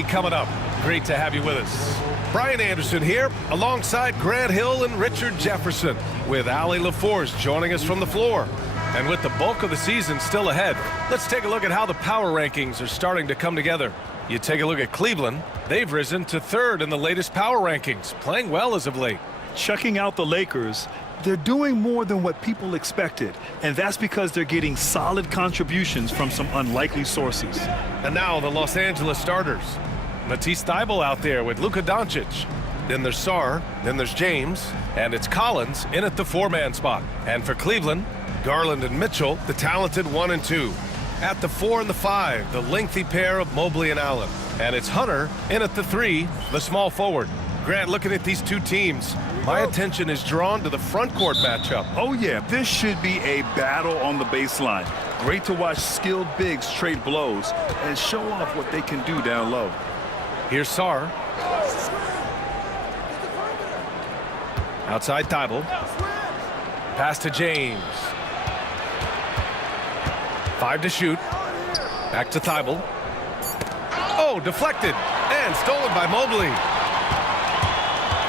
NBA coming up. Great to have you with us. Brian Anderson here, alongside Grant Hill and Richard Jefferson, with Ali LaForce joining us from the floor. And with the bulk of the season still ahead, let's take a look at how the power rankings are starting to come together. You take a look at Cleveland. They've risen to third in the latest power rankings, playing well as of late. Checking out the Lakers, they're doing more than what people expected, and that's because they're getting solid contributions from some unlikely sources. And now the Los Angeles starters. Matisse Thybulle out there with Luka Doncic. Then there's Sarr, then there's James, and it's Collins in at the four-man spot. And for Cleveland, Garland and Mitchell, the talented 1 and 2. At the 4 and the 5, the lengthy pair of Mobley and Allen. And it's Hunter in at the 3, the small forward. Grant, looking at these two teams, my attention is drawn to the front court matchup. Oh yeah, this should be a battle on the baseline. Great to watch skilled bigs trade blows and show off what they can do down low. Here's Sarr. Outside Thybulle. Pass to James. 5 to shoot. Back to Thybulle. Oh, deflected and stolen by Mobley.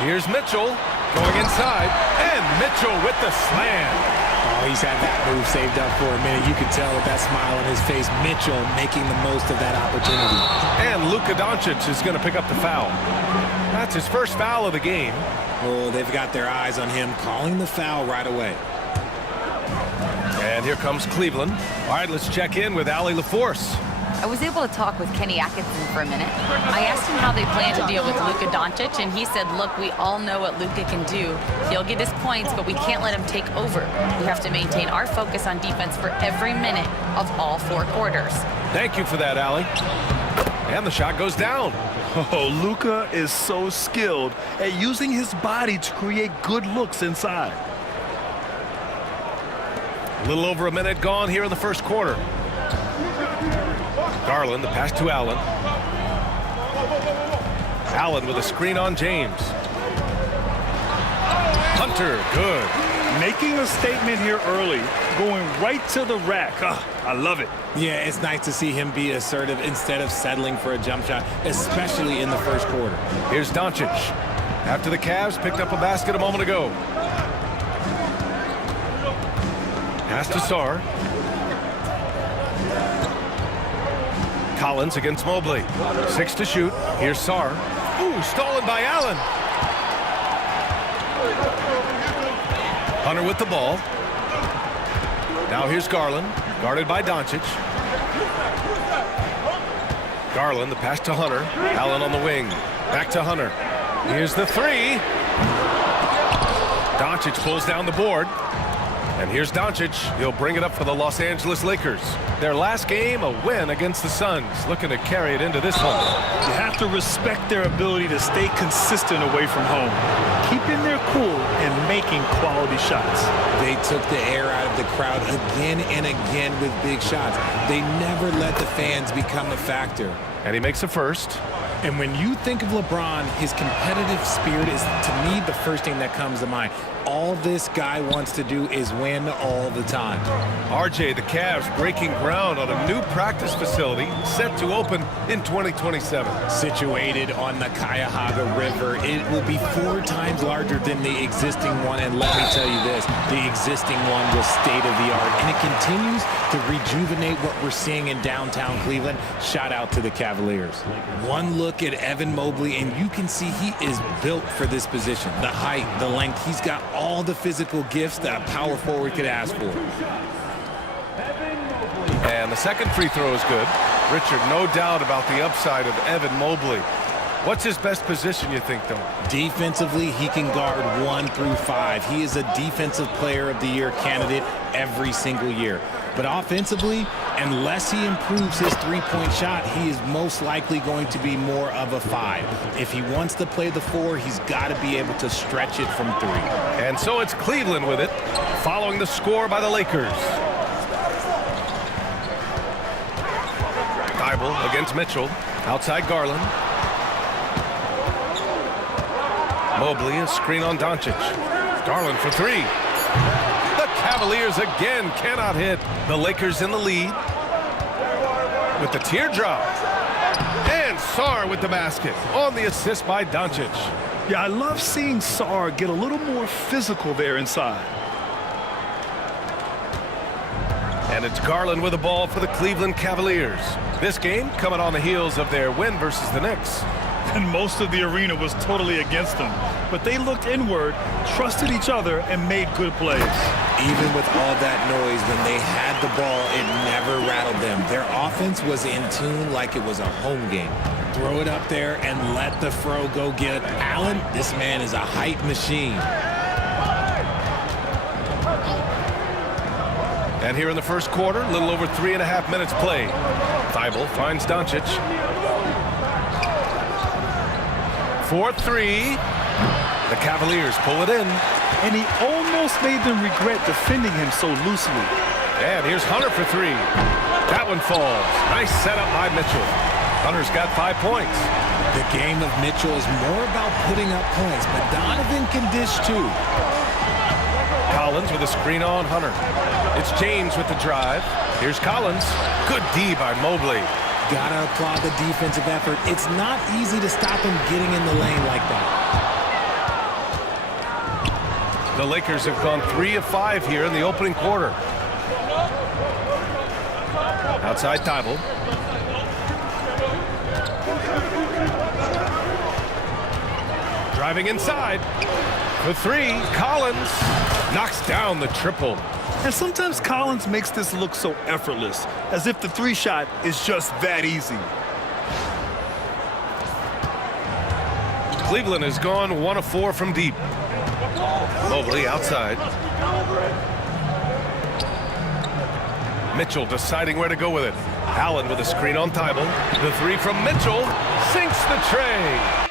Here's Mitchell going inside, and Mitchell with the slam. Oh, he's had that move saved up for a minute. You can tell with that smile on his face, Mitchell making the most of that opportunity. And Luka Doncic is going to pick up the foul. That's his first foul of the game. Oh, they've got their eyes on him, calling the foul right away. And here comes Cleveland. All right, let's check in with Ali LaForce. I was able to talk with Kenny Atkinson for a minute. I asked him how they plan to deal with Luka Doncic, and he said, look, we all know what Luka can do. He'll get his points, but we can't let him take over. We have to maintain our focus on defense for every minute of all 4 quarters. Thank you for that, Ali. And the shot goes down. Oh, Luka is so skilled at using his body to create good looks inside. A little over a minute gone here in the first quarter. Garland, the pass to Allen. Allen with a screen on James. Hunter, good. Making a statement here early, going right to the rack. I love it. Yeah, it's nice to see him be assertive instead of settling for a jump shot, especially in the first quarter. Here's Doncic. After the Cavs picked up a basket a moment ago. Pass to Sarr. Collins against Mobley. 6 to shoot. Here's Sarr. Ooh, stolen by Allen. Hunter with the ball. Now here's Garland, guarded by Doncic. Garland, the pass to Hunter. Allen on the wing. Back to Hunter. Here's the 3. Doncic pulls down the board. And here's Doncic. He'll bring it up for the Los Angeles Lakers. Their last game, a win against the Suns. Looking to carry it into this one. You have to respect their ability to stay consistent away from home, keeping their cool and making quality shots. They took the air out of the crowd again and again with big shots. They never let the fans become a factor. And he makes a first. And when you think of LeBron, his competitive spirit is, to me, the first thing that comes to mind. All this guy wants to do is win all the time. RJ, the Cavs breaking ground on a new practice facility set to open in 2027. Situated on the Cuyahoga River, it will be 4 times larger than the existing one. And let me tell you this, the existing one was state-of-the-art. And it continues to rejuvenate what we're seeing in downtown Cleveland. Shout out to the Cavaliers. One look at Evan Mobley, and you can see he is built for this position. The height, the length, he's got all the physical gifts that a power forward could ask for. And the second free throw is good. Richard, no doubt about the upside of Evan Mobley. What's his best position, you think, though? Defensively, he can guard 1 through 5. He is a Defensive Player of the Year candidate every single year. But offensively, unless he improves his three-point shot, he is most likely going to be more of a 5. If he wants to play the 4, he's got to be able to stretch it from 3. And so it's Cleveland with it, following the score by the Lakers. Thybulle against Mitchell, outside Garland. Mobley, a screen on Doncic. Garland for 3. The Cavaliers again cannot hit. The Lakers in the lead with the teardrop. And Sarr with the basket on the assist by Doncic. Yeah, I love seeing Sarr get a little more physical there inside. And it's Garland with the ball for the Cleveland Cavaliers. This game coming on the heels of their win versus the Knicks. And most of the arena was totally against them. But they looked inward, trusted each other, and made good plays. Even with all that noise, when they had the ball, it never rattled them. Their offense was in tune like it was a home game. Throw it up there and let the throw go get it. Allen, this man is a height machine. And here in the first quarter, a little over 3.5 minutes played. Thibault finds Doncic. 4-3. The Cavaliers pull it in. And he almost made them regret defending him so loosely. And here's Hunter for three. That one falls. Nice setup by Mitchell. Hunter's got 5 points. The game of Mitchell is more about putting up points, but Donovan can dish too. Collins with a screen on Hunter. It's James with the drive. Here's Collins. Good D by Mobley. Gotta applaud the defensive effort. It's not easy to stop him getting in the lane like that. The Lakers have gone 3 of 5 here in the opening quarter. Outside Thibault. Driving inside. For three, Collins knocks down the triple. And sometimes Collins makes this look so effortless, as if the three shot is just that easy. Cleveland has gone 1 of 4 from deep. Mobley outside. Mitchell deciding where to go with it. Allen with a screen on Thibault. The three from Mitchell sinks the tray.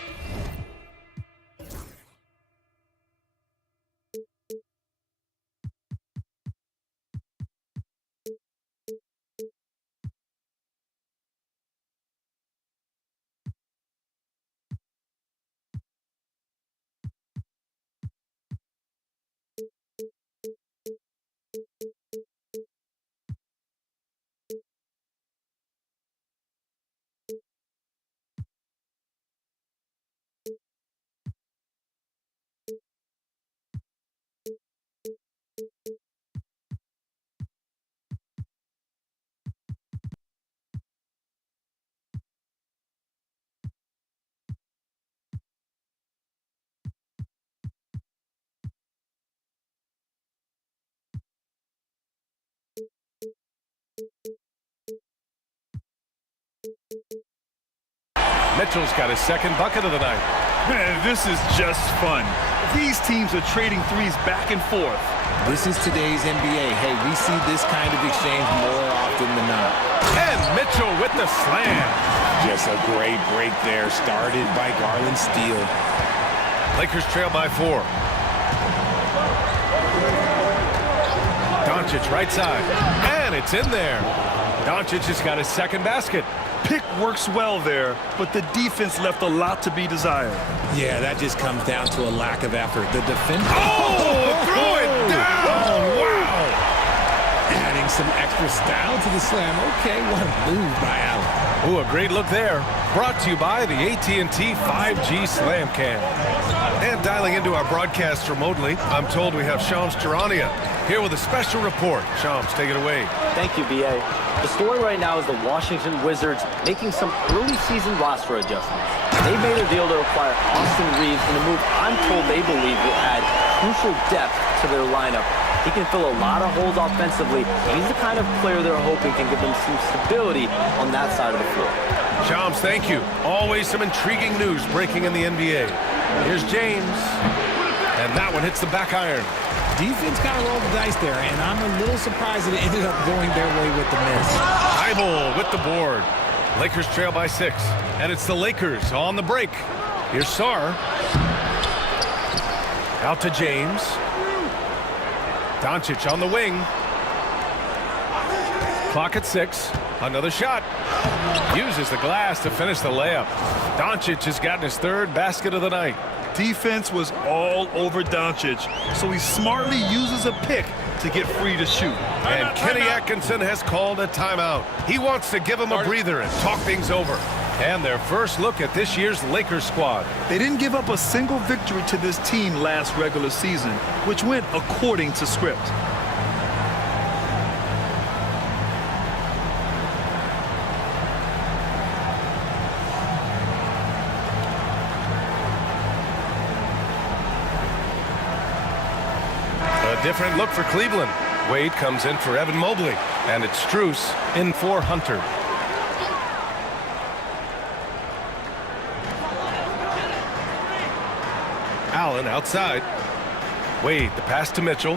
Mitchell's got his second bucket of the night. Man, this is just fun. These teams are trading threes back and forth. This is today's NBA. Hey, we see this kind of exchange more often than not. And Mitchell with the slam. Just a great break there, started by Garland steal. Lakers trail by 4. Doncic right side. And it's in there. Doncic has got his second basket. Pick works well there, but the defense left a lot to be desired. Yeah, that just comes down to a lack of effort. The defense... Throw it down! Wow! Adding some extra style to the slam. Okay, what a move by Allen. Ooh, a great look there. Brought to you by the AT&T 5G Slam Cam. And dialing into our broadcast remotely, I'm told we have Shams Charania here with a special report. Shams, take it away. Thank you, B.A. The story right now is the Washington Wizards making some early season roster adjustments. They made a deal to acquire Austin Reeves in a move I'm told they believe will add crucial depth to their lineup. He can fill a lot of holes offensively, and he's the kind of player they're hoping can give them some stability on that side of the floor. Shams, thank you. Always some intriguing news breaking in the NBA. Here's James. And that one hits the back iron. Defense kind of rolled the dice there, and I'm a little surprised that it ended up going their way with the miss. Thibault with the board. Lakers trail by 6. And it's the Lakers on the break. Here's Sarr. Out to James. Doncic on the wing. Clock at 6. Another shot. Uses the glass to finish the layup. Doncic has gotten his third basket of the night. Defense was all over Doncic, so he smartly uses a pick to get free to shoot. And Kenny Atkinson has called a timeout. He wants to give him a breather and talk things over. And their first look at this year's Lakers squad. They didn't give up a single victory to this team last regular season, which went according to script. A different look for Cleveland. Wade comes in for Evan Mobley, and it's Strus in for Hunter. Allen outside. Wade, the pass to Mitchell.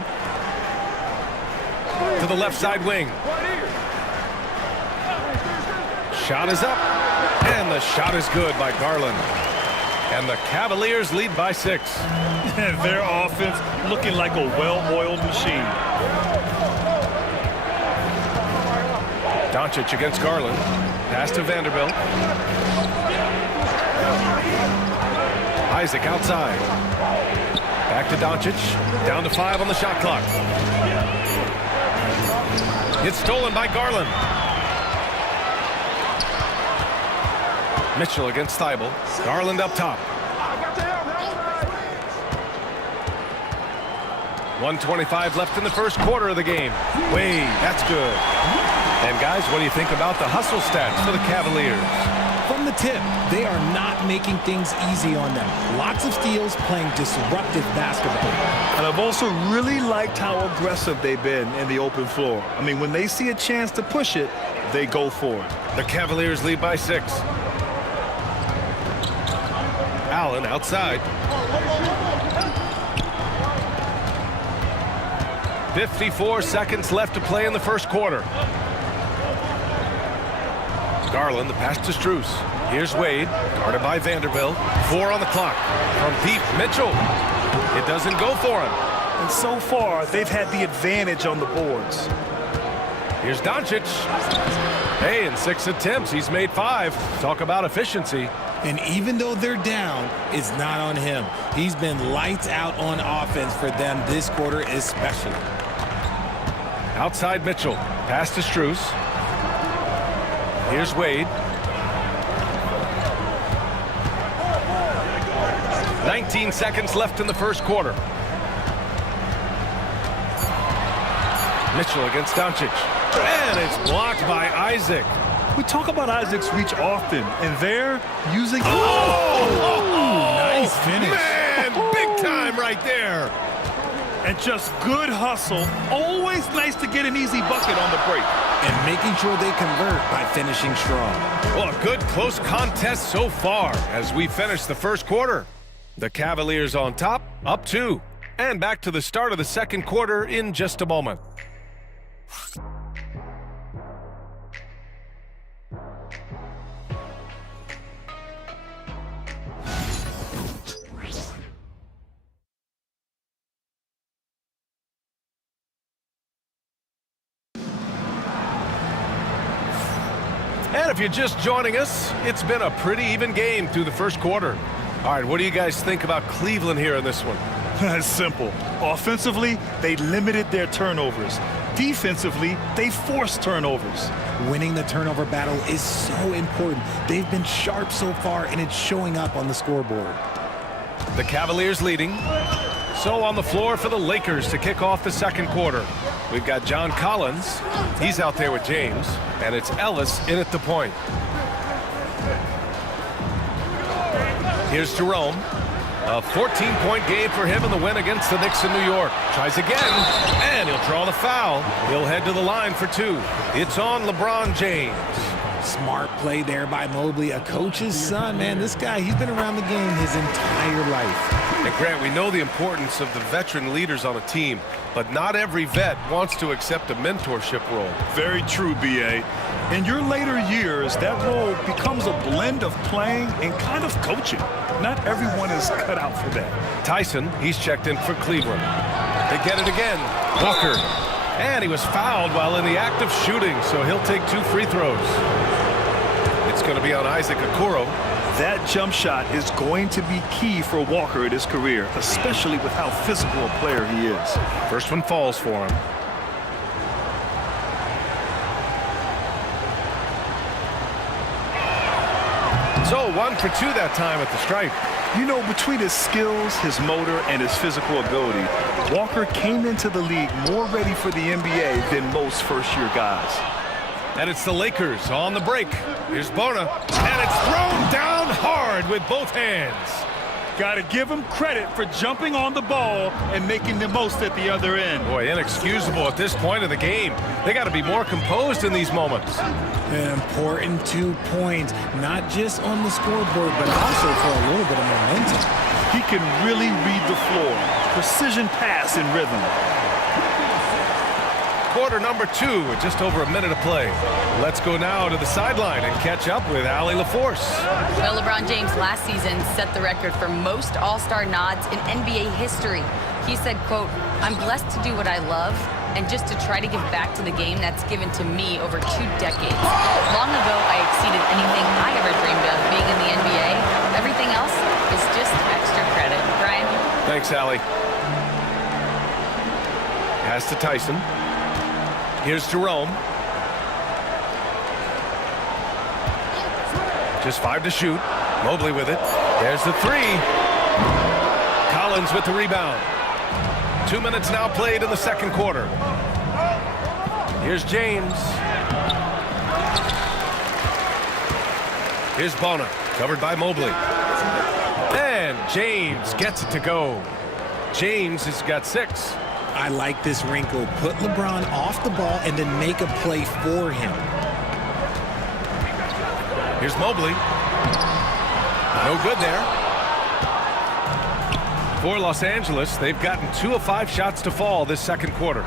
To the left side wing. Shot is up, and the shot is good by Garland. And the Cavaliers lead by 6. Their offense looking like a well-oiled machine. Doncic against Garland. Pass to Vanderbilt. Isaac outside. Back to Doncic. Down to 5 on the shot clock. It's stolen by Garland. Mitchell against Thibault. Garland up top. 1:25 left in the first quarter of the game. Wade, that's good. And guys, what do you think about the hustle stats for the Cavaliers? From the tip, they are not making things easy on them. Lots of steals, playing disruptive basketball. And I've also really liked how aggressive they've been in the open floor. I mean, when they see a chance to push it, they go for it. The Cavaliers lead by 6. Allen outside. 54 seconds left to play in the first quarter. Garland, the pass to Strus. Here's Wade, guarded by Vanderbilt. 4 on the clock. From deep, Mitchell. It doesn't go for him. And so far, they've had the advantage on the boards. Here's Doncic. Hey, in 6 attempts, he's made 5. Talk about efficiency. And even though they're down, it's not on him. He's been lights out on offense for them this quarter especially. Outside Mitchell. Pass to Strus. Here's Wade. 19 seconds left in the first quarter. Mitchell against Doncic. And it's blocked by Isaac. We talk about Isaac's reach often, and they're using... Nice finish. Man, big time right there. And just good hustle. Always nice to get an easy bucket on the break. And making sure they convert by finishing strong. Well, a good close contest so far as we finish the first quarter. The Cavaliers on top, up 2. And back to the start of the second quarter in just a moment. And if you're just joining us, it's been a pretty even game through the first quarter. All right, what do you guys think about Cleveland here in this one? It's simple. Offensively, they limited their turnovers. Defensively, they forced turnovers. Winning the turnover battle is so important. They've been sharp so far, and it's showing up on the scoreboard. The Cavaliers leading. So on the floor for the Lakers to kick off the second quarter. We've got John Collins. He's out there with James. And it's Ellis in at the point. Here's Jerome. A 14-point game for him in the win against the Knicks in New York. Tries again, and he'll draw the foul. He'll head to the line for 2. It's on LeBron James. Smart play there by Mobley, a coach's son. Man, this guy, he's been around the game his entire life. And Grant, we know the importance of the veteran leaders on a team, but not every vet wants to accept a mentorship role. Very true, B.A. In your later years, that role becomes a blend of playing and kind of coaching. Not everyone is cut out for that. Tyson, he's checked in for Cleveland. They get it again. Walker. And he was fouled while in the act of shooting, so he'll take 2 free throws. It's going to be on Isaac Okoro. That jump shot is going to be key for Walker in his career, especially with how physical a player he is. First one falls for him. 1 for 2 that time at the stripe. You know, between his skills, his motor, and his physical ability, Walker came into the league more ready for the NBA than most first-year guys. And it's the Lakers on the break. Here's Bona, and it's thrown down hard with both hands. Got to give him credit for jumping on the ball and making the most at the other end. Boy, inexcusable at this point of the game. They got to be more composed in these moments. An important 2 points, not just on the scoreboard, but also for a little bit of momentum. He can really read the floor. Precision pass and rhythm. Quarter number 2 with just over a minute to play. Let's go now to the sideline and catch up with Allie LaForce. Well, LeBron James last season set the record for most All-Star nods in NBA history. He said, quote, "I'm blessed to do what I love and just to try to give back to the game that's given to me over 2 decades. Long ago, I exceeded anything I ever dreamed of being in the NBA. Everything else is just extra credit." Brian? Thanks, Allie. Pass to Tyson. Here's Jerome. Just 5 to shoot. Mobley with it. There's the 3. Collins with the rebound. 2 minutes now played in the second quarter. Here's James. Here's Bona, covered by Mobley. And James gets it to go. James has got 6. I like this wrinkle. Put LeBron off the ball and then make a play for him. Here's Mobley. No good there. For Los Angeles, they've gotten 2 of 5 shots to fall this second quarter.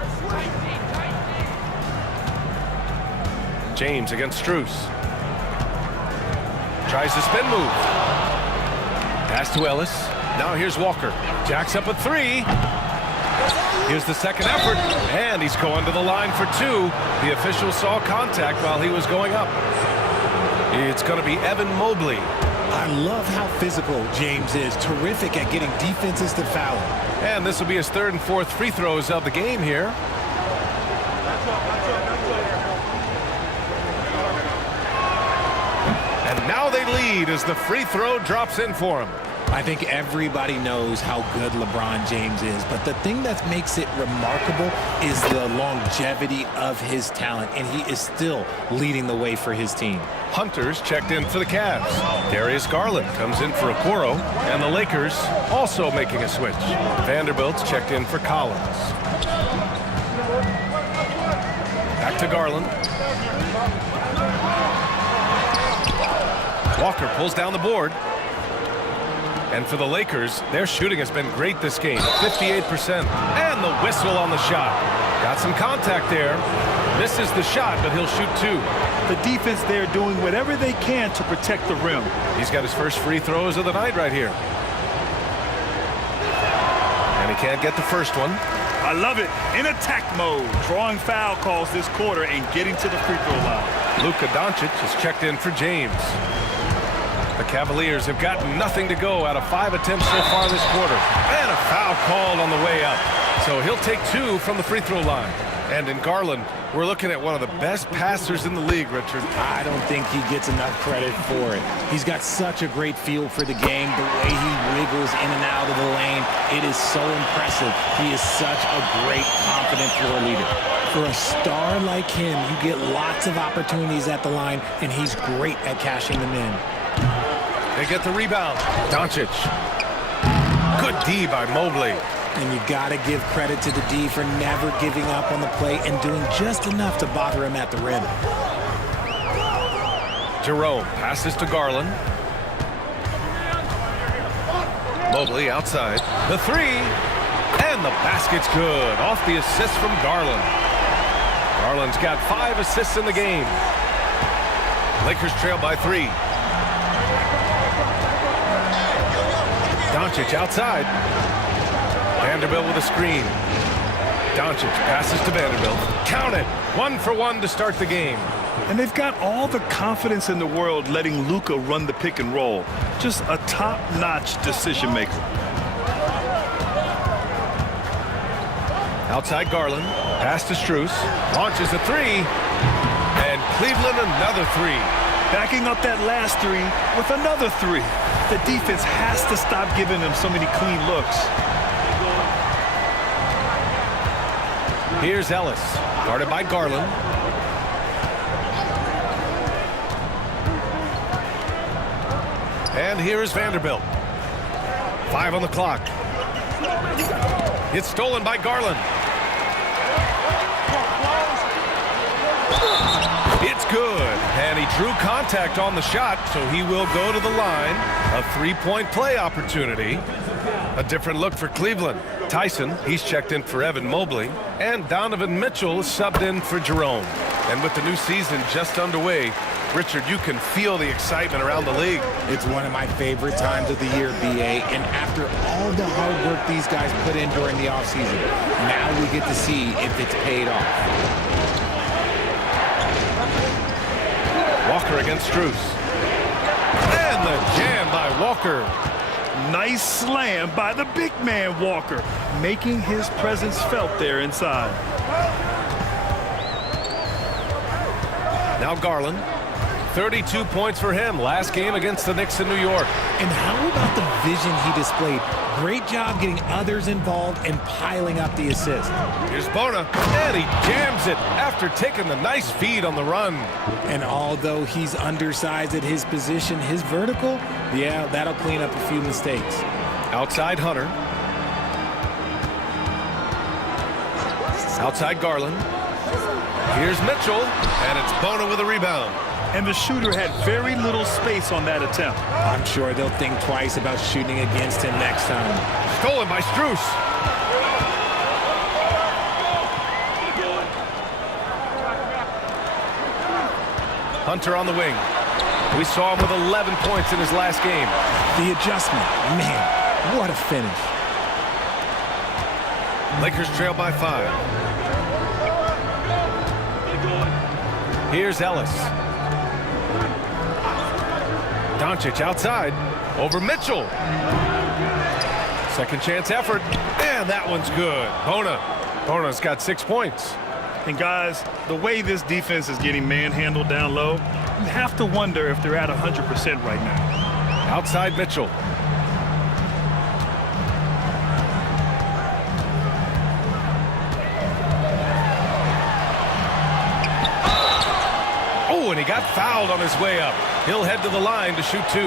James against Strus. Tries the spin move. Pass to Ellis. Now here's Walker. Jacks up a 3. Here's the second effort, and he's going to the line for 2. The official saw contact while he was going up. It's going to be Evan Mobley. I love how physical James is. Terrific at getting defenses to foul him. And this will be his 3rd and 4th free throws of the game here. And now they lead as the free throw drops in for him. I think everybody knows how good LeBron James is, but the thing that makes it remarkable is the longevity of his talent, and he is still leading the way for his team. Hunter's checked in for the Cavs. Darius Garland comes in for Okoro, and the Lakers also making a switch. Vanderbilt's checked in for Collins. Back to Garland. Walker pulls down the board. And for the Lakers, their shooting has been great this game, 58%. And the whistle on the shot. Got some contact there. Misses the shot, but he'll shoot 2. The defense there doing whatever they can to protect the rim. He's got his first free throws of the night right here. And he can't get the first one. I love it. In attack mode. Drawing foul calls this quarter and getting to the free throw line. Luka Doncic is checked in for James. The Cavaliers have gotten nothing to go out of 5 attempts so far this quarter. And a foul called on the way up. So he'll take 2 from the free throw line. And in Garland, we're looking at one of the best passers in the league, Richard. I don't think he gets enough credit for it. He's got such a great feel for the game, the way he wiggles in and out of the lane. It is so impressive. He is such a great, confident floor leader. For a star like him, you get lots of opportunities at the line, and he's great at cashing them in. They get the rebound. Doncic. Good D by Mobley. And you got to give credit to the D for never giving up on the play and doing just enough to bother him at the rim. Jerome passes to Garland. Mobley outside. The 3. And the basket's good. Off the assist from Garland. Garland's got 5 assists in the game. Lakers trail by 3. Doncic outside. Vanderbilt with a screen. Doncic passes to Vanderbilt. Count it. 1 for 1 to start the game. And they've got all the confidence in the world letting Luka run the pick and roll. Just a top-notch decision maker. Outside Garland. Pass to Strus. Launches a 3. And Cleveland another 3. Backing up that last three with another three. The defense has to stop giving them so many clean looks. Here's Ellis, guarded by Garland. And here is Vanderbilt. 5 on the clock. It's stolen by Garland. It's good, and he drew contact on the shot, so he will go to the line. A three-point play opportunity. A different look for Cleveland. Tyson, he's checked in for Evan Mobley, and Donovan Mitchell is subbed in for Jerome. And with the new season just underway, Richard, you can feel the excitement around the league. It's one of my favorite times of the year, BA, and after all the hard work these guys put in during the offseason, now we get to see if it's paid off. Walker against Strus. And the jam by Walker. Nice slam by the big man Walker, making his presence felt there inside. Now Garland. 32 points for him last game against the Knicks in New York. And how about the vision he displayed? Great job getting others involved and piling up the assist. Here's Bona, and he jams it after taking the nice feed on the run. And although he's undersized at his position, his vertical, yeah, that'll clean up a few mistakes. Outside Hunter. Outside Garland. Here's Mitchell, and it's Bona with a rebound. And the shooter had very little space on that attempt. I'm sure they'll think twice about shooting against him next time. Stolen by Strus. Hunter on the wing. We saw him with 11 points in his last game. The adjustment, man, what a finish. Lakers trail by 5. Here's Ellis. Doncic outside, over Mitchell. Second chance effort, and that one's good. Bona's got 6 points. And guys, the way this defense is getting manhandled down low, you have to wonder if they're at 100% right now. Outside Mitchell. Oh, and he got fouled on his way up. He'll head to the line to shoot 2.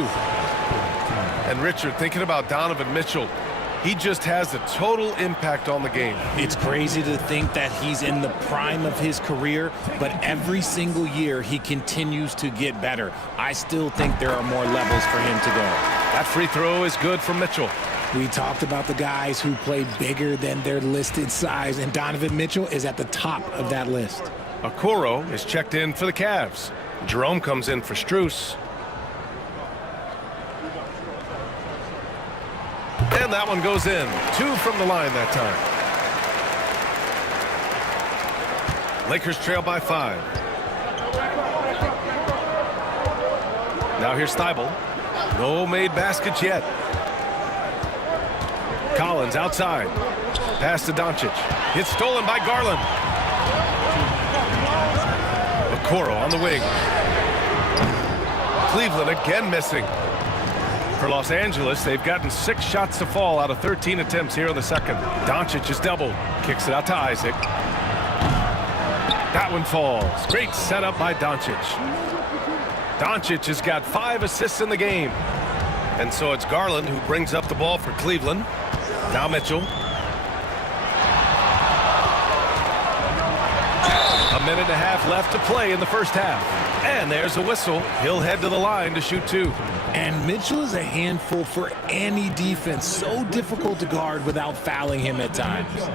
And Richard, thinking about Donovan Mitchell, he just has a total impact on the game. It's crazy to think that he's in the prime of his career, but every single year he continues to get better. I still think there are more levels for him to go. That free throw is good from Mitchell. We talked about the guys who play bigger than their listed size, and Donovan Mitchell is at the top of that list. Okoro is checked in for the Cavs. Jerome comes in for Strus. And that one goes in. 2 from the line that time. Lakers trail by 5. Now here's Thibault. No made baskets yet. Collins outside. Pass to Doncic. It's stolen by Garland. Okoro on the wing. Cleveland again missing. For Los Angeles, they've gotten 6 shots to fall out of 13 attempts here in the second. Doncic is doubled. Kicks it out to Isaac. That one falls. Great setup by Doncic. Doncic has got 5 assists in the game. And so it's Garland who brings up the ball for Cleveland. Now Mitchell. A minute and a half left to play in the first half. And there's a whistle. He'll head to the line to shoot 2. And Mitchell is a handful for any defense. So difficult to guard without fouling him at times.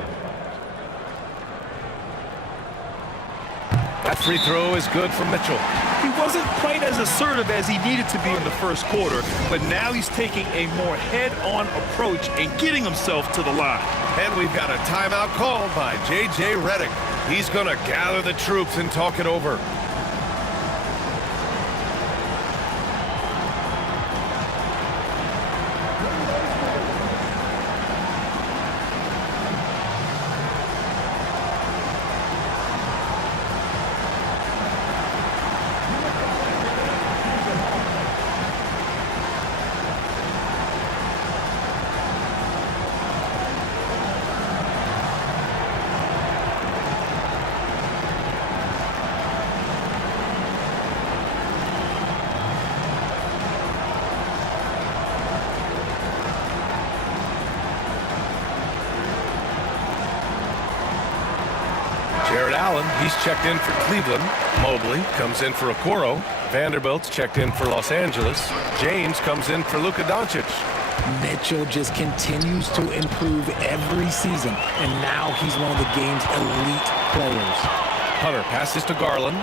That free throw is good for Mitchell. He wasn't quite as assertive as he needed to be in the first quarter, but now he's taking a more head-on approach and getting himself to the line. And we've got a timeout called by J.J. Redick. He's going to gather the troops and talk it over. Jared Allen, he's checked in for Cleveland. Mobley comes in for Okoro. Vanderbilt's checked in for Los Angeles. James comes in for Luka Doncic. Mitchell just continues to improve every season, and now he's one of the game's elite players. Hunter passes to Garland.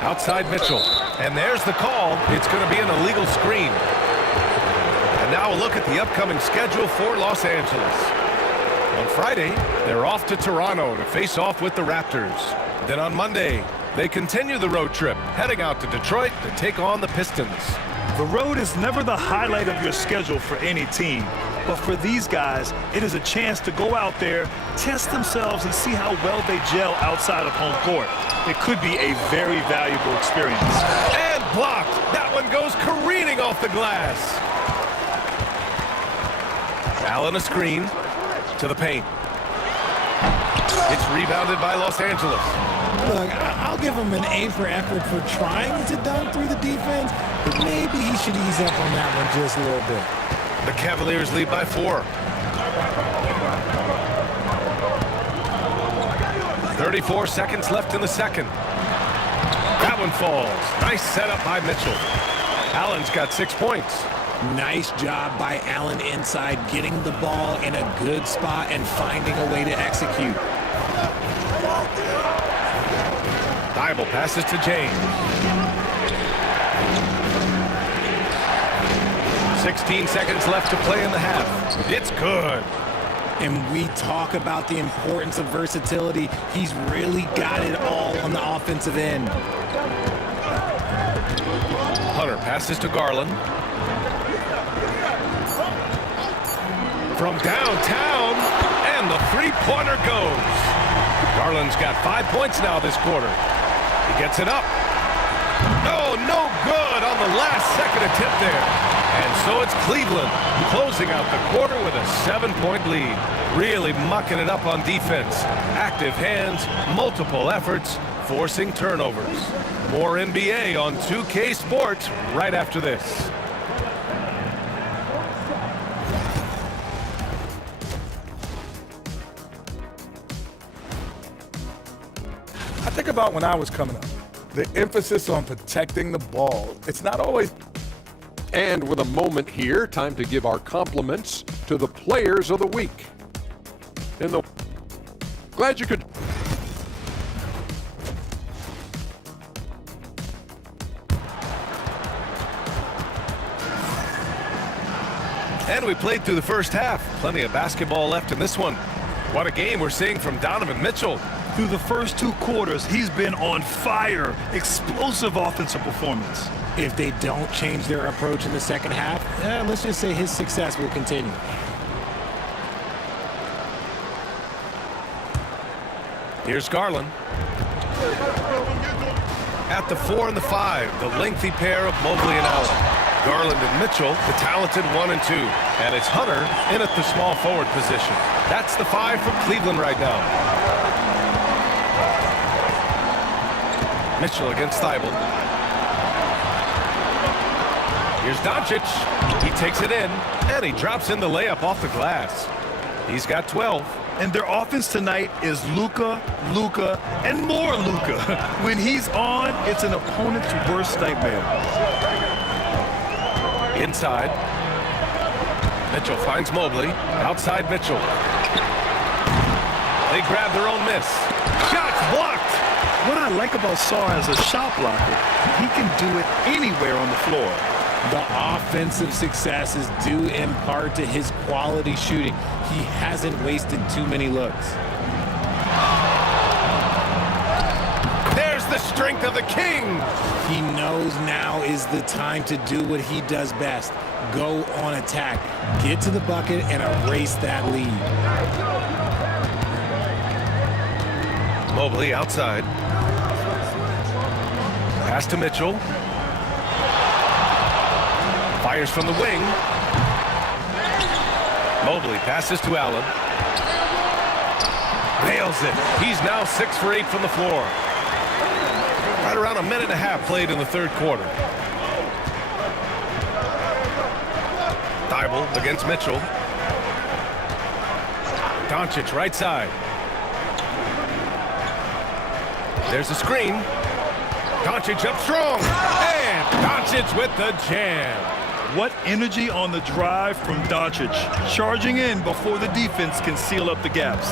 Outside Mitchell. And there's the call. It's going to be an illegal screen. And now a look at the upcoming schedule for Los Angeles. On Friday, they're off to Toronto to face off with the Raptors. Then on Monday, they continue the road trip, heading out to Detroit to take on the Pistons. The road is never the highlight of your schedule for any team. But for these guys, it is a chance to go out there, test themselves, and see how well they gel outside of home court. It could be a very valuable experience. And blocked. That one goes careening off the glass. Allen a screen to the paint. It's rebounded by Los Angeles. Look, I'll give him an A for effort for trying to dunk through the defense, but maybe he should ease up on that one just a little bit. The Cavaliers lead by 4. 34 seconds left in the second. That one falls. Nice setup by Mitchell. Allen's got 6 points. Nice job by Allen inside, getting the ball in a good spot and finding a way to execute. Thibault passes to James. 16 seconds left to play in the half. It's good. And we talk about the importance of versatility. He's really got it all on the offensive end. Hunter passes to Garland. From downtown, and the three-pointer goes. Garland's got 5 points now this quarter. He gets it up. Oh, no good on the last second attempt there. And so it's Cleveland closing out the quarter with a 7-point lead. Really mucking it up on defense. Active hands, multiple efforts, forcing turnovers. More NBA on 2K Sports right after this. I think about when I was coming up, the emphasis on protecting the ball. It's not always. And with a moment here, time to give our compliments to the players of the week. Glad you could. And we played through the first half. Plenty of basketball left in this one. What a game we're seeing from Donovan Mitchell. Through the first 2 quarters, he's been on fire. Explosive offensive performance. If they don't change their approach in the second half, let's just say his success will continue. Here's Garland. At the 4 and the 5, the lengthy pair of Mobley and Allen. Garland and Mitchell, the talented 1 and 2. And it's Hunter in at the small forward position. That's the 5 from Cleveland right now. Mitchell against Thibault. Here's Doncic. He takes it in, and he drops in the layup off the glass. He's got 12. And their offense tonight is Luka, and more Luka. When he's on, it's an opponent's worst nightmare. Inside. Mitchell finds Mobley. Outside Mitchell. They grab their own miss. Shots blocked. What I like about Sarr as a shot blocker, he can do it anywhere on the floor. The offensive success is due in part to his quality shooting. He hasn't wasted too many looks. There's the strength of the king. He knows now is the time to do what he does best. Go on attack. Get to the bucket and erase that lead. Mobley outside. Pass to Mitchell. Fires from the wing. Mobley passes to Allen. Nails it. He's now 6 for 8 from the floor. Right around a minute and a half played in the third quarter. Thibault against Mitchell. Doncic right side. There's a screen. Doncic up strong. And Doncic with the jam. What energy on the drive from Doncic, charging in before the defense can seal up the gaps.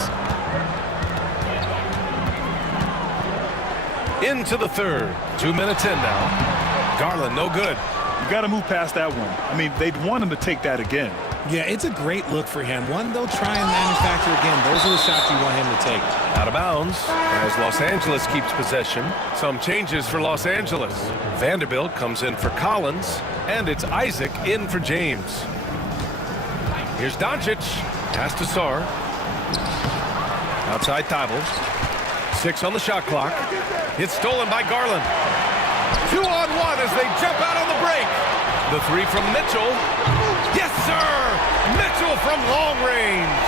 Into the third. 2 minutes in now. Garland, no good. You got to move past that one. I mean, they'd want him to take that again. Yeah, it's a great look for him. One they'll try and manufacture again. Those are the shots you want him to take. Out of bounds as Los Angeles keeps possession. Some changes for Los Angeles. Vanderbilt comes in for Collins, and it's Isaac in for James. Here's Doncic. Pass to Sarr. Outside Thibault. 6 on the shot clock. It's stolen by Garland. 2-on-1 as they jump out on the break. The 3 from Mitchell. Yes, sir! Mitchell from long range.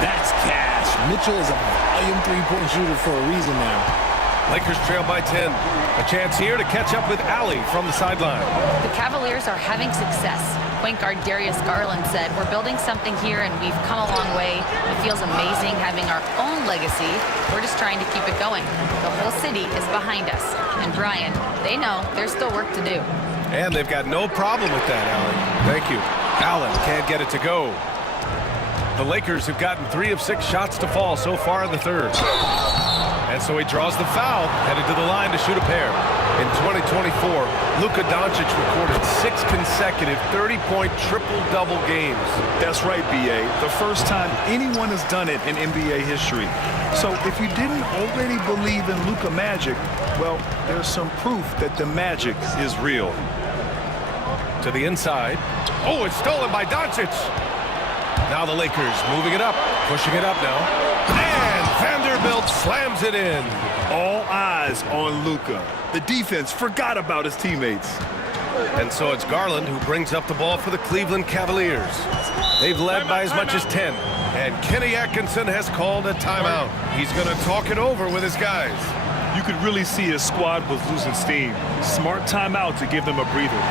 That's cash. Mitchell is a volume three-point shooter for a reason now. Lakers trail by 10. A chance here to catch up with Allie from the sideline. The Cavaliers are having success. Point guard Darius Garland said, "We're building something here and we've come a long way. It feels amazing having our own legacy. We're just trying to keep it going. The whole city is behind us." And Brian, they know there's still work to do. And they've got no problem with that, Allie. Thank you. Allen can't get it to go. The Lakers have gotten 3 of 6 shots to fall so far in the third. And so he draws the foul, headed to the line to shoot a pair. In 2024, Luka Doncic recorded 6 consecutive 30-point triple-double games. That's right, B.A. The first time anyone has done it in NBA history. So if you didn't already believe in Luka Magic, well, there's some proof that the magic is real. To the inside. Oh, it's stolen by Doncic. Now the Lakers moving it up, pushing it up now. And Vanderbilt slams it in. All eyes on Luka. The defense forgot about his teammates. And so it's Garland who brings up the ball for the Cleveland Cavaliers. They've led by as much as 10. And Kenny Atkinson has called a timeout. He's going to talk it over with his guys. You could really see his squad was losing steam. Smart timeout to give them a breather.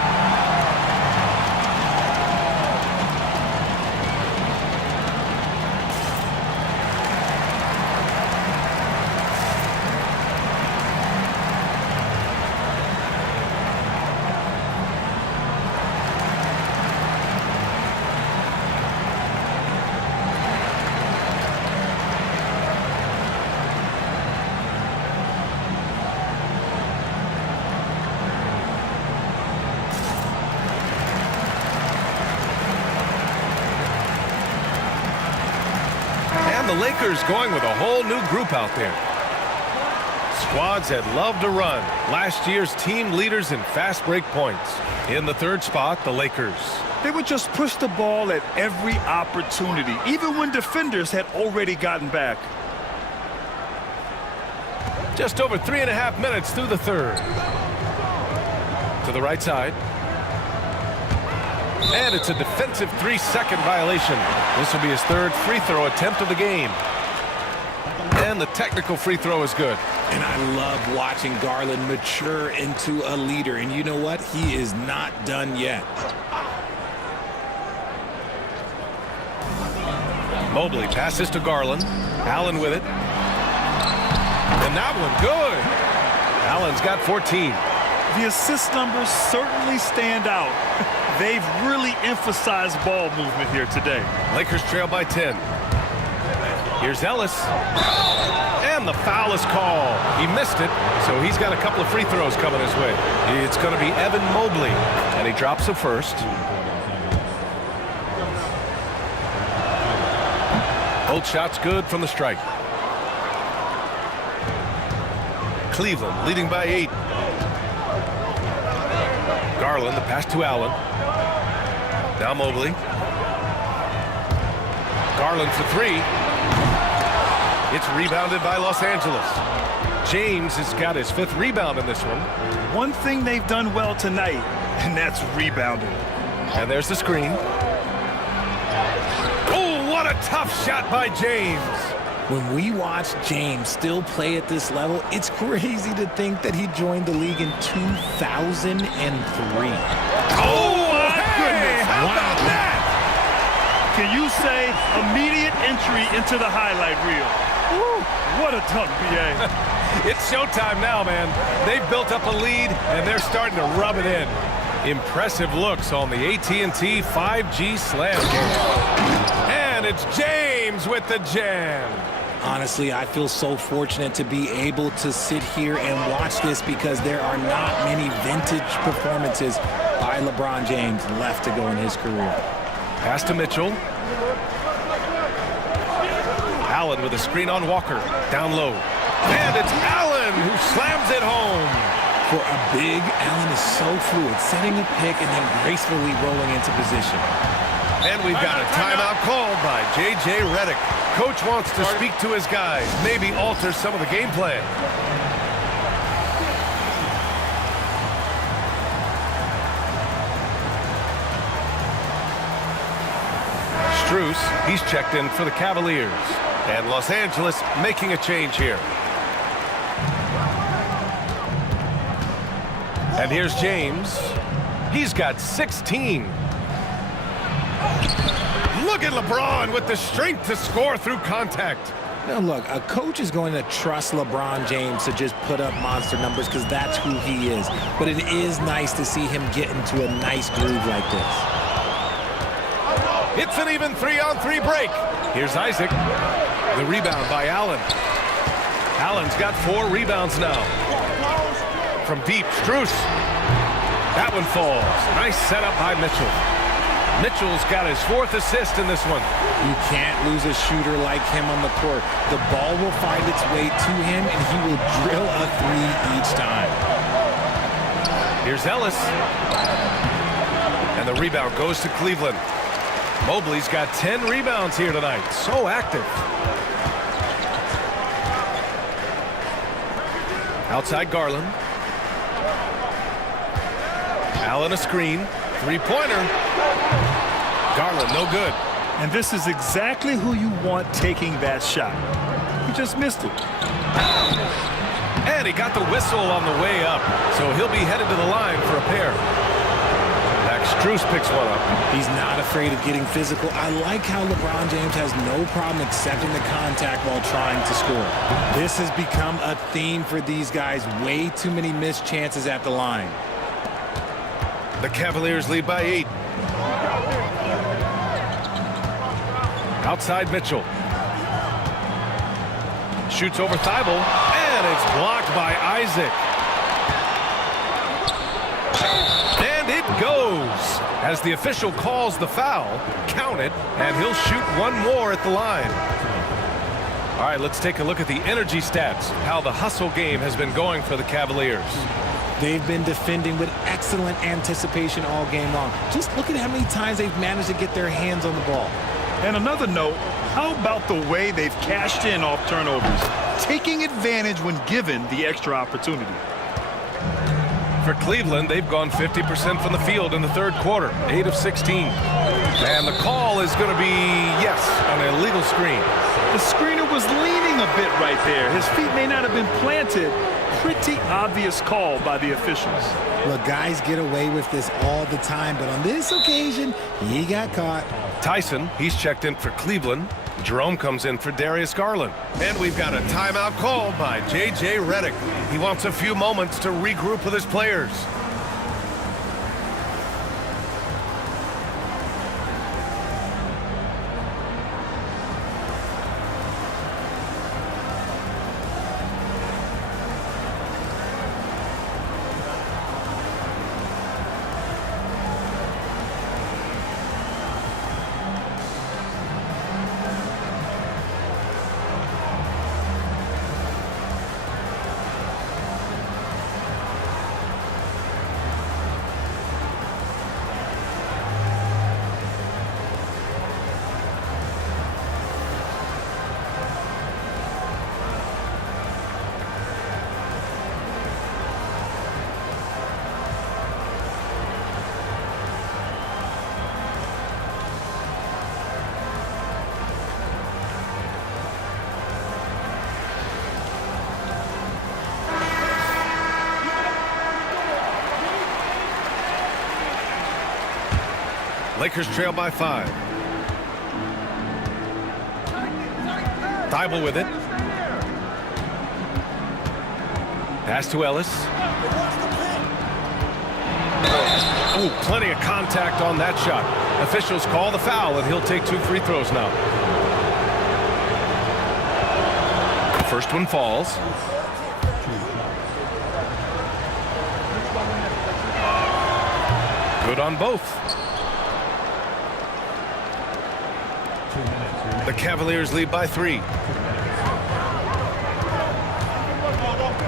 The Lakers going with a whole new group out there. Squads that love to run. Last year's team leaders in fast break points. In the third spot, the Lakers. They would just push the ball at every opportunity, even when defenders had already gotten back. Just over 3.5 minutes through the third. To the right side. And it's a defensive 3-second violation. This will be his third free throw attempt of the game. And the technical free throw is good. And I love watching Garland mature into a leader. And you know what? He is not done yet. Mobley passes to Garland. Allen with it. And that one good. Allen's got 14. The assist numbers certainly stand out. They've really emphasized ball movement here today. Lakers trail by 10. Here's Ellis. And the foul is called. He missed it, so he's got a couple of free throws coming his way. It's going to be Evan Mobley, and he drops the first. Both shots good from the strike. Cleveland leading by 8. Garland, the pass to Allen. Now Mobley. Garland for 3. It's rebounded by Los Angeles. James has got his 5th rebound in this one. One thing they've done well tonight, and that's rebounding. And there's the screen. Oh, what a tough shot by James. When we watch James still play at this level, it's crazy to think that he joined the league in 2003. Oh, my goodness. How about that? Can you say immediate entry into the highlight reel? Woo, what a dunk, B.A. It's showtime now, man. They've built up a lead, and they're starting to rub it in. Impressive looks on the AT&T 5G Slam game. And it's James with the jam. Honestly, I feel so fortunate to be able to sit here and watch this because there are not many vintage performances by LeBron James left to go in his career. Pass to Mitchell. Allen with a screen on Walker. Down low. And it's Allen who slams it home. For a big, Allen is so fluid, setting a pick and then gracefully rolling into position. And we've got a timeout called by J.J. Redick. Coach wants to speak to his guys, maybe alter some of the game plan. Strus, he's checked in for the Cavaliers. And Los Angeles making a change here. And here's James. He's got 16. Look at LeBron with the strength to score through contact. Now look, a coach is going to trust LeBron James to just put up monster numbers because that's who he is. But it is nice to see him get into a nice groove like this. It's an even 3-on-3 break. Here's Isaac. The rebound by Allen. Allen's got 4 rebounds now. From deep, Strus. That one falls. Nice setup by Mitchell. Mitchell's got his 4th assist in this one. You can't lose a shooter like him on the court. The ball will find its way to him, and he will drill a 3 each time. Here's Ellis. And the rebound goes to Cleveland. Mobley's got 10 rebounds here tonight. So active. Outside Garland. Allen a screen. 3-pointer. Garland no good. And this is exactly who you want taking that shot. He just missed it. And he got the whistle on the way up. So he'll be headed to the line for a pair. Max Strus picks one up. He's not afraid of getting physical. I like how LeBron James has no problem accepting the contact while trying to score. This has become a theme for these guys. Way too many missed chances at the line. The Cavaliers lead by 8. Outside Mitchell. Shoots over Thibault, and it's blocked by Isaac. And it goes. As the official calls the foul, count it, and he'll shoot one more at the line. All right, let's take a look at the energy stats, how the hustle game has been going for the Cavaliers. They've been defending with excellent anticipation all game long. Just look at how many times they've managed to get their hands on the ball. And another note, how about the way they've cashed in off turnovers, taking advantage when given the extra opportunity? For Cleveland, they've gone 50% from the field in the 3rd quarter, 8 of 16. And the call is going to be, yes, an illegal screen. The screener was leaning a bit right there. His feet may not have been planted. Pretty obvious call by the officials. Look, guys get away with this all the time, but on this occasion, he got caught. Tyson, he's checked in for Cleveland. Jerome comes in for Darius Garland. And we've got a timeout called by J.J. Redick. He wants a few moments to regroup with his players. Lakers trail by 5. Thibault with it. Pass to Ellis. Ooh, plenty of contact on that shot. Officials call the foul, and he'll take 2 free throws now. The first one falls. Good on both. The Cavaliers lead by 3.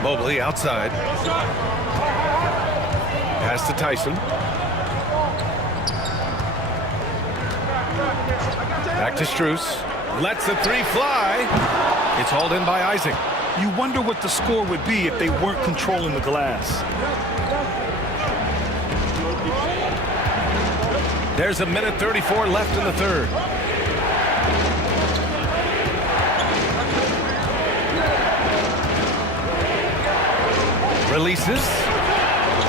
Mobley outside. Pass to Tyson. Back to Strus. Lets the 3 fly. It's hauled in by Isaac. You wonder what the score would be if they weren't controlling the glass. There's a minute 34 left in the third. Releases.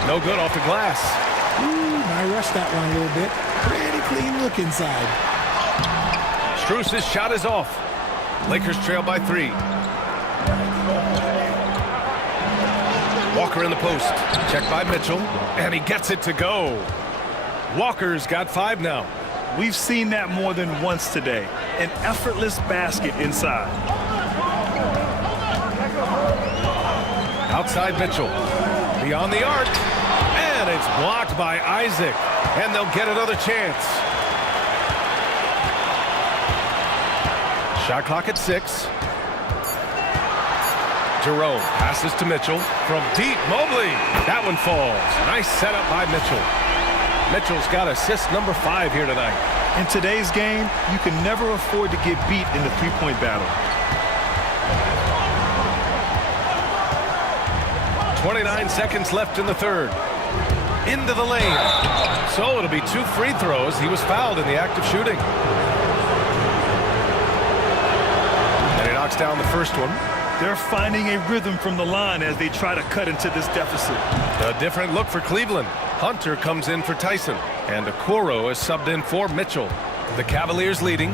No good off the glass. Ooh, I rushed that one a little bit. Pretty clean look inside. Strus' shot is off. Lakers trail by 3. Walker in the post. Checked by Mitchell. And he gets it to go. Walker's got 5 now. We've seen that more than once today. An effortless basket inside. Outside Mitchell. Beyond the arc. And it's blocked by Isaac. And they'll get another chance. Shot clock at 6. Jerome passes to Mitchell. From deep, Mobley. That one falls. Nice setup by Mitchell. Mitchell's got assist number 5 here tonight. In today's game, you can never afford to get beat in the three-point battle. 29 seconds left in the third. Into the lane. So it'll be 2 free throws. He was fouled in the act of shooting. And he knocks down the first one. They're finding a rhythm from the line as they try to cut into this deficit. A different look for Cleveland. Hunter comes in for Tyson. And Okoro is subbed in for Mitchell. The Cavaliers leading.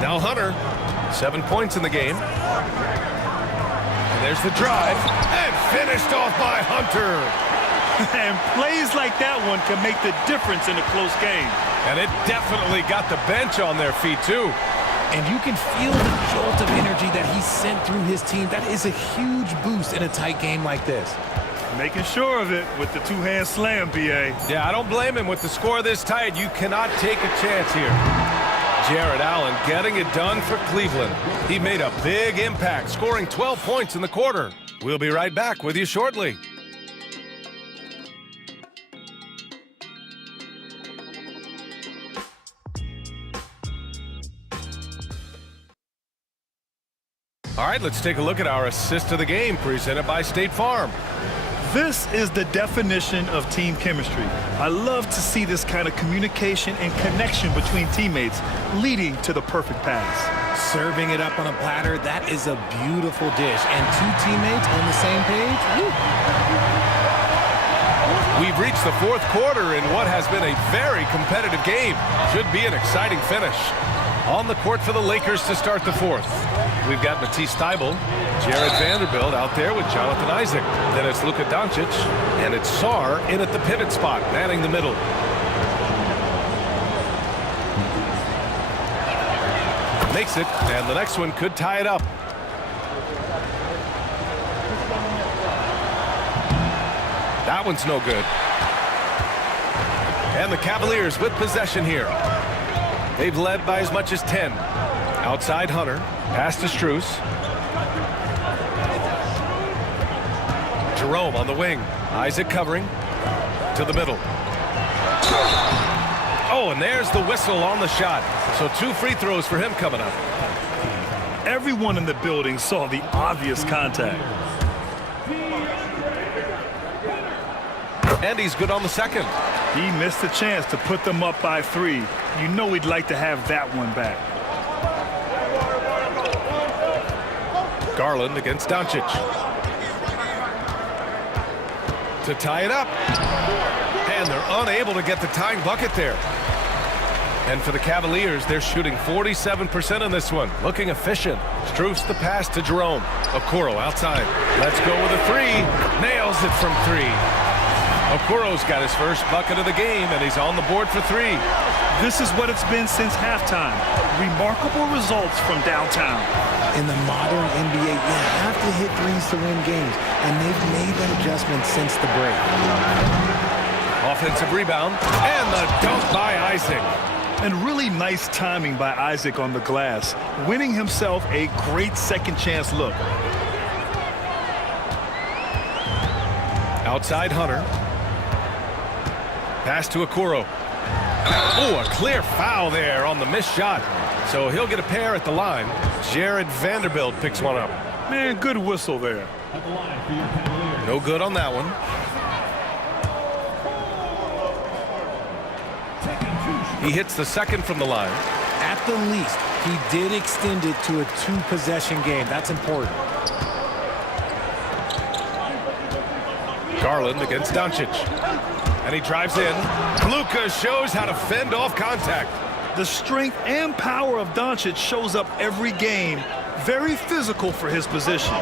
Now Hunter. 7 points in the game. And there's the drive. And finished off by Hunter. And plays like that one can make the difference in a close game. And it definitely got the bench on their feet, too. And you can feel the jolt of energy that he sent through his team. That is a huge boost in a tight game like this. Making sure of it with the two-hand slam, B.A. Yeah, I don't blame him. With the score this tight, you cannot take a chance here. Jared Allen getting it done for Cleveland. He made a big impact, scoring 12 points in the quarter. We'll be right back with you shortly. All right, let's take a look at our assist of the game presented by State Farm. This is the definition of team chemistry. I love to see this kind of communication and connection between teammates leading to the perfect pass. Serving it up on a platter, that is a beautiful dish. And 2 teammates on the same page. Woo. We've reached the 4th quarter in what has been a very competitive game. Should be an exciting finish. On the court for the Lakers to start the 4th. We've got Matisse Thybulle, Jared Vanderbilt out there with Jonathan Isaac. Then it's Luka Doncic, and it's Sarr in at the pivot spot, manning the middle. Makes it, and the next one could tie it up. That one's no good. And the Cavaliers with possession here. They've led by as much as 10. Outside Hunter. Pass to Strus. Jerome on the wing. Isaac covering. To the middle. Oh, and there's the whistle on the shot. So 2 free throws for him coming up. Everyone in the building saw the obvious contact. And he's good on the second. He missed a chance to put them up by 3. You know he'd like to have that one back. Garland against Doncic. To tie it up. And they're unable to get the tying bucket there. And for the Cavaliers, they're shooting 47% in this one. Looking efficient. Struf's the pass to Jerome. Okoro outside. Let's go with a three. Nails it from three. Okoro's got his first bucket of the game, and he's on the board for three. This is what it's been since halftime. Remarkable results from downtown. In the modern NBA, you have to hit threes to win games, and they've made that adjustment since the break. Offensive rebound, and the dunk by Isaac. And really nice timing by Isaac on the glass, winning himself a great second chance look. Outside Hunter. Pass to Okoro. Oh, a clear foul there on the missed shot. So he'll get a pair at the line. Jared Vanderbilt picks one up. Man, good whistle there. No good on that one. He hits the second from the line. At the least, he did extend it to a two-possession game. That's important. Garland against Doncic. And he drives in. Luka shows how to fend off contact. The strength and power of Doncic shows up every game. Very physical for his position.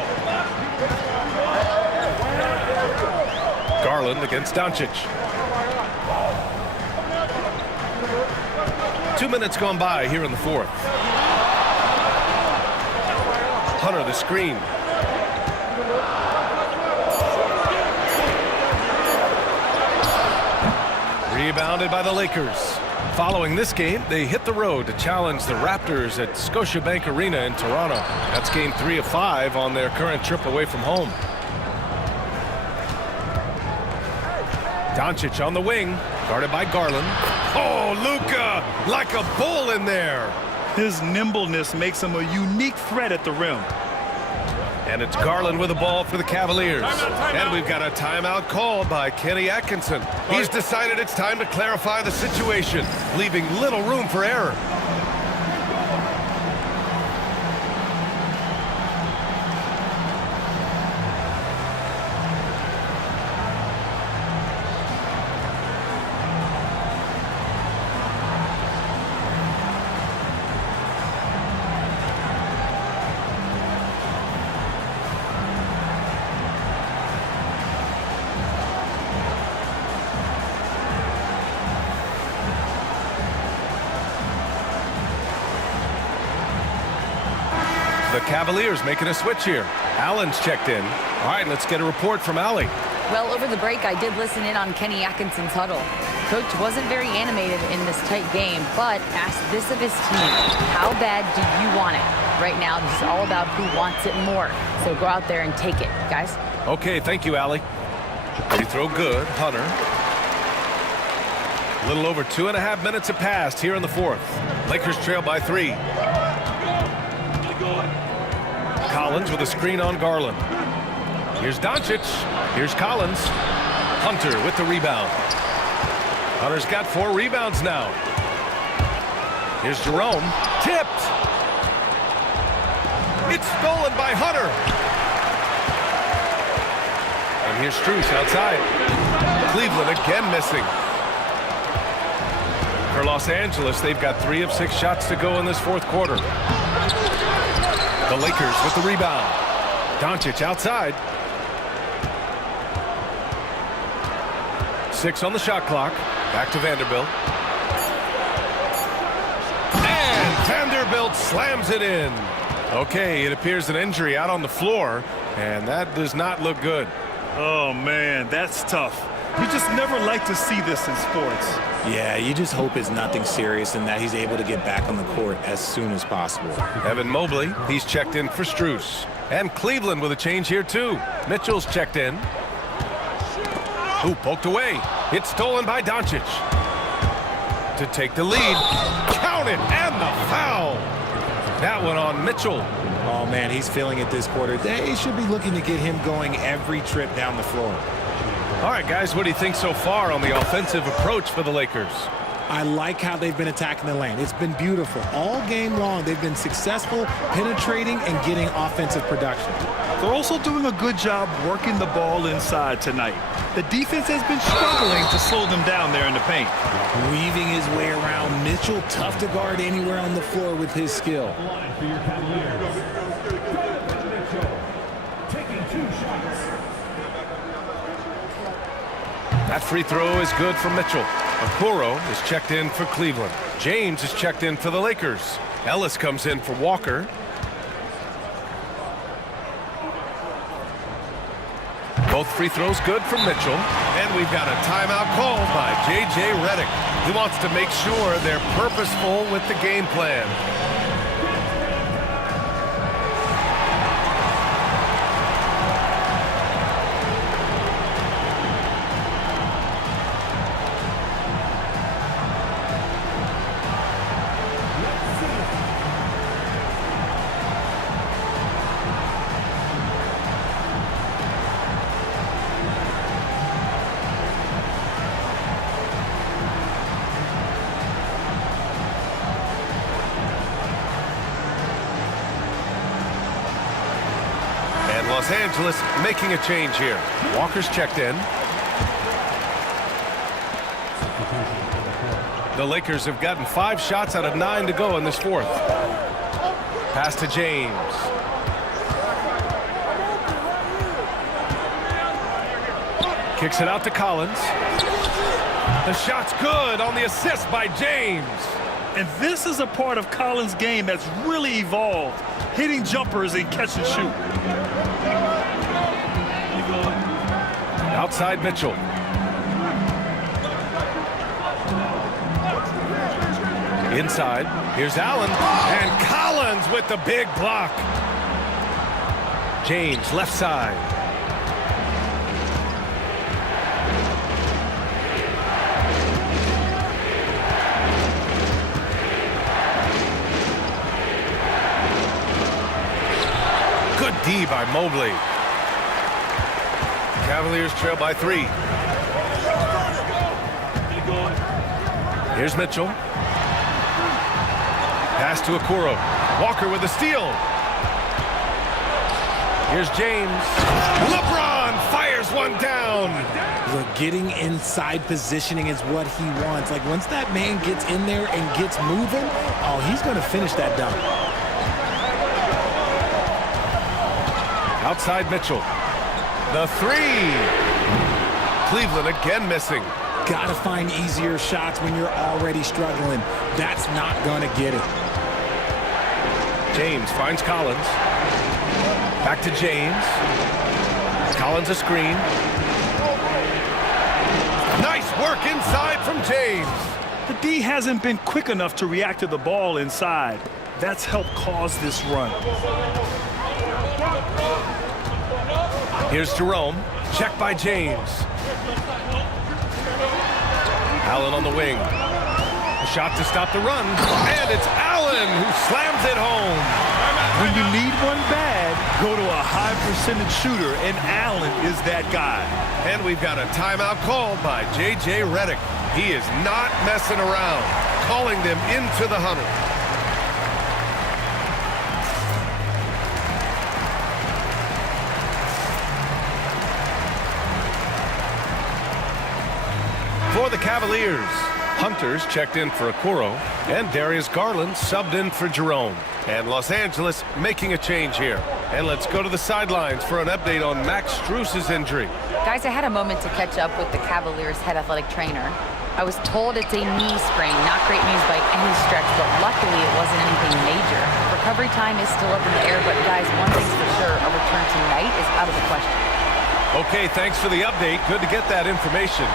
Garland against Doncic. 2 minutes gone by here in the fourth. Hunter the screen. Rebounded by the Lakers. Following this game, they hit the road to challenge the Raptors at Scotiabank Arena in Toronto. That's game 3 of 5 on their current trip away from home. Doncic on the wing, guarded by Garland. Oh, Luka, like a bull in there. His nimbleness makes him a unique threat at the rim. And it's Garland with the ball for the Cavaliers. And we've got a timeout called by Kenny Atkinson. He's decided it's time to clarify the situation, leaving little room for error. The Cavaliers making a switch here. Allen's checked in. All right, let's get a report from Allie. Well, over the break, I did listen in on Kenny Atkinson's huddle. Coach wasn't very animated in this tight game, but asked this of his team. How bad do you want it? Right now, this is all about who wants it more. So go out there and take it, guys. Okay, thank you, Allie. Free throw good. Hunter. A little over 2.5 minutes have passed here in the fourth. Lakers trail by 3. Collins with a screen on Garland. Here's Doncic. Here's Collins. Hunter with the rebound. Hunter's got 4 rebounds now. Here's Jerome. Tipped. It's stolen by Hunter. And here's Strus outside. Cleveland again missing. For Los Angeles, they've got 3 of 6 shots to go in this fourth quarter. The Lakers with the rebound. Doncic outside. 6 on the shot clock. Back to Vanderbilt. And Vanderbilt slams it in. Okay, it appears an injury out on the floor, and that does not look good. Oh, man, that's tough. You just never like to see this in sports. Yeah, you just hope it's nothing serious and that he's able to get back on the court as soon as possible. Evan Mobley, he's checked in for Strus. And Cleveland with a change here, too. Mitchell's checked in. Ooh, poked away. It's stolen by Doncic. To take the lead. Count it, and the foul. That one on Mitchell. Oh, man, he's feeling it this quarter. They should be looking to get him going every trip down the floor. All right, guys, what do you think so far on the offensive approach for the Lakers? I like how they've been attacking the lane. It's been beautiful. All game long, they've been successful penetrating and getting offensive production. They're also doing a good job working the ball inside tonight. The defense has been struggling to slow them down there in the paint. Weaving his way around. Mitchell, tough to guard anywhere on the floor with his skill. That free throw is good for Mitchell. Okoro is checked in for Cleveland. James is checked in for the Lakers. Ellis comes in for Walker. Both free throws good for Mitchell. And we've got a timeout called by J.J. Redick. He wants to make sure they're purposeful with the game plan. Los Angeles making a change here. Walker's checked in. The Lakers have gotten 5 shots out of 9 to go in this fourth. Pass to James. Kicks it out to Collins. The shot's good on the assist by James. And this is a part of Collins' game that's really evolved, hitting jumpers and catch and shoot. Outside Mitchell. Inside, here's Allen, and Collins with the big block. James, left side. Good D by Mobley. Cavaliers trail by 3. Here's Mitchell. Pass to Okoro. Walker with a steal. Here's James. LeBron fires one down. Look, getting inside positioning is what he wants. Like, once that man gets in there and gets moving, oh, he's going to finish that dunk. Outside Mitchell. The 3. Cleveland again missing. Got to find easier shots when you're already struggling. That's not going to get it. James finds Collins. Back to James. Collins a screen. Nice work inside from James. The D hasn't been quick enough to react to the ball inside. That's helped cause this run. Here's Jerome. Check by James. Allen on the wing. A shot to stop the run. And it's Allen who slams it home. When you need one bad, go to a high percentage shooter, and Allen is that guy. And we've got a timeout called by J.J. Redick. He is not messing around, calling them into the huddle. For the Cavaliers, Hunter's checked in for Okoro, and Darius Garland subbed in for Jerome. And Los Angeles making a change here. And let's go to the sidelines for an update on Max Strus's injury. Guys, I had a moment to catch up with the Cavaliers' head athletic trainer. I was told it's a knee sprain, not great news by any stretch, but luckily it wasn't anything major. Recovery time is still up in the air, but guys, one thing's for sure, a return tonight is out of the question. Okay, thanks for the update. Good to get that information.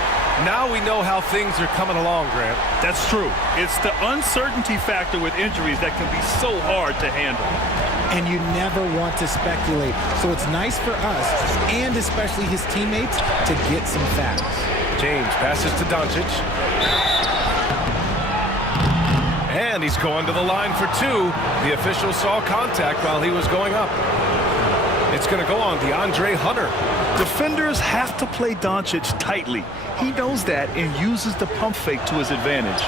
Now we know how things are coming along, Grant. That's true. It's the uncertainty factor with injuries that can be so hard to handle. And you never want to speculate. So it's nice for us, and especially his teammates, to get some facts. James passes to Doncic. And he's going to the line for 2. The official saw contact while he was going up. It's going to go on DeAndre Hunter. Defenders have to play Doncic tightly. He knows that and uses the pump fake to his advantage.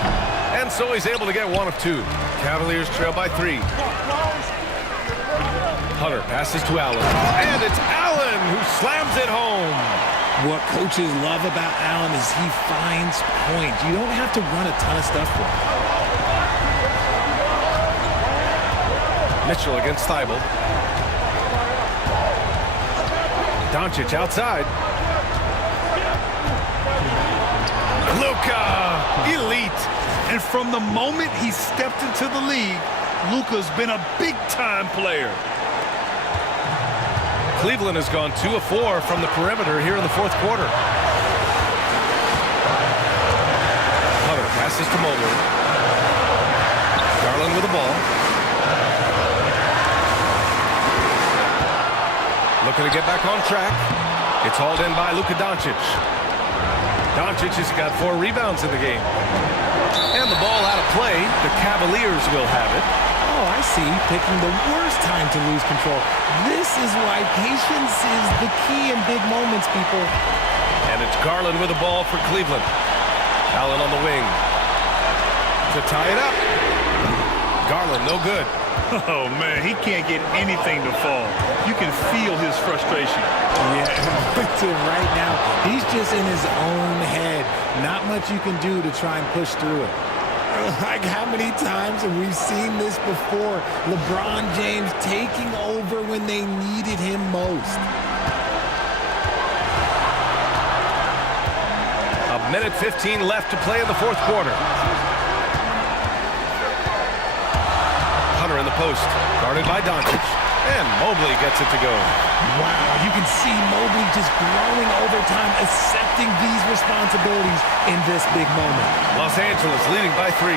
And so he's able to get one of two. Cavaliers trail by 3. Hunter passes to Allen. And it's Allen who slams it home. What coaches love about Allen is he finds points. You don't have to run a ton of stuff for him. Mitchell against Thibault. Doncic outside. Luka, elite. And from the moment he stepped into the league, Luka's been a big-time player. Cleveland has gone 2 of 4 from the perimeter here in the fourth quarter. Hunter passes to Mobley. Garland with the ball. Looking to get back on track. It's hauled in by Luka Doncic. Doncic has got 4 rebounds in the game. And the ball out of play. The Cavaliers will have it. Oh, I see. Picking the worst time to lose control. This is why patience is the key in big moments, people. And it's Garland with the ball for Cleveland. Allen on the wing. To tie it up. Garland, no good. Oh, man, he can't get anything to fall. You can feel his frustration. Yeah, right now, he's just in his own head. Not much you can do to try and push through it. Like, how many times have we seen this before? LeBron James taking over when they needed him most. A minute 15 left to play in the fourth quarter. Hunter in the post, guarded by Doncic. And Mobley gets it to go. Wow, you can see Mobley just growing over time, accepting these responsibilities in this big moment. Los Angeles leading by 3.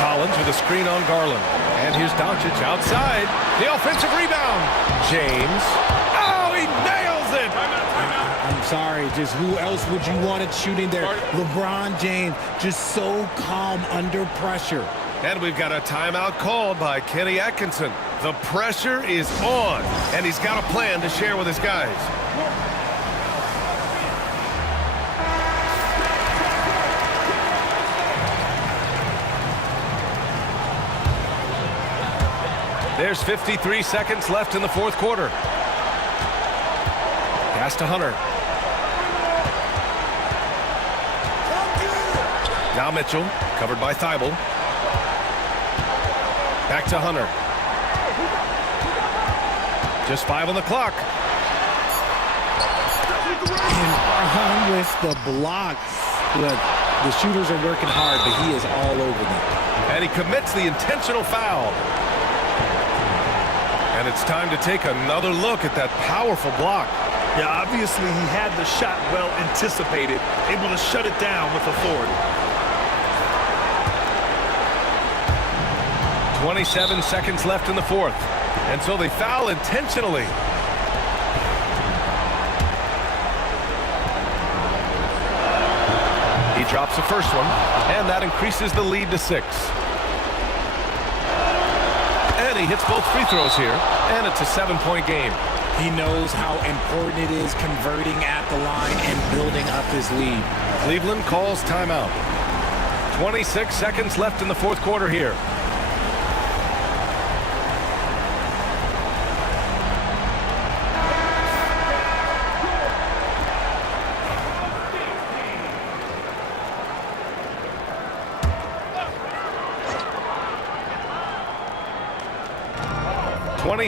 Collins with a screen on Garland. And here's Doncic outside. The offensive rebound. James. Oh, he nails it! I'm sorry, just who else would you want it shooting there? LeBron James, just so calm under pressure. And we've got a timeout called by Kenny Atkinson. The pressure is on, and he's got a plan to share with his guys. There's 53 seconds left in the fourth quarter. Pass to Hunter. Now Mitchell, covered by Thibault. Back to Hunter. Just 5 on the clock. And with the blocks. Look, the shooters are working hard, but he is all over them. And he commits the intentional foul. And it's time to take another look at that powerful block. Yeah, obviously he had the shot well anticipated, able to shut it down with authority. 27 seconds left in the fourth. And so they foul intentionally. He drops the first one, and that increases the lead to 6. And he hits both free throws here, and it's a 7-point game. He knows how important it is converting at the line and building up his lead. Cleveland calls timeout. 26 seconds left in the fourth quarter here.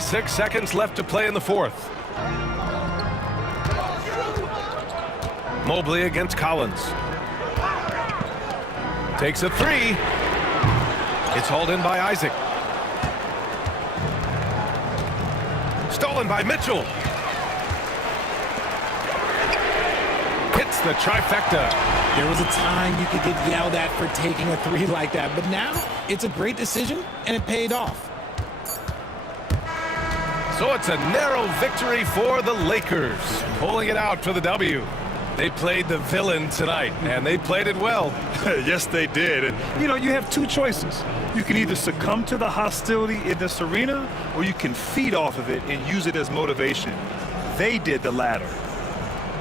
Six seconds left to play in the fourth. Mobley against Collins. Takes a 3. It's hauled in by Isaac. Stolen by Mitchell. Hits the trifecta. There was a time you could get yelled at for taking a 3 like that, but now it's a great decision and it paid off. So it's a narrow victory for the Lakers, pulling it out for the W. They played the villain tonight, and they played it well. Yes, they did. And, you know, you have 2 choices. You can either succumb to the hostility in this arena, or you can feed off of it and use it as motivation. they did the latter.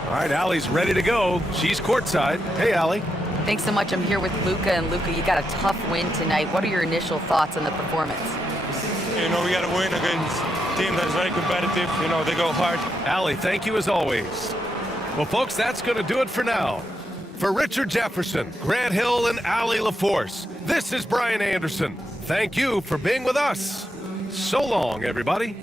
All right, Allie's ready to go. She's courtside. Hey, Allie. Thanks so much. I'm here with Luka, and Luka, you got a tough win tonight. What are your initial thoughts on the performance? You know, we got to win against a team that's very competitive. You know, they go hard. Allie, thank you as always. Well, folks, that's going to do it for now. For Richard Jefferson, Grant Hill, and Allie LaForce, this is Brian Anderson. Thank you for being with us. So long, everybody.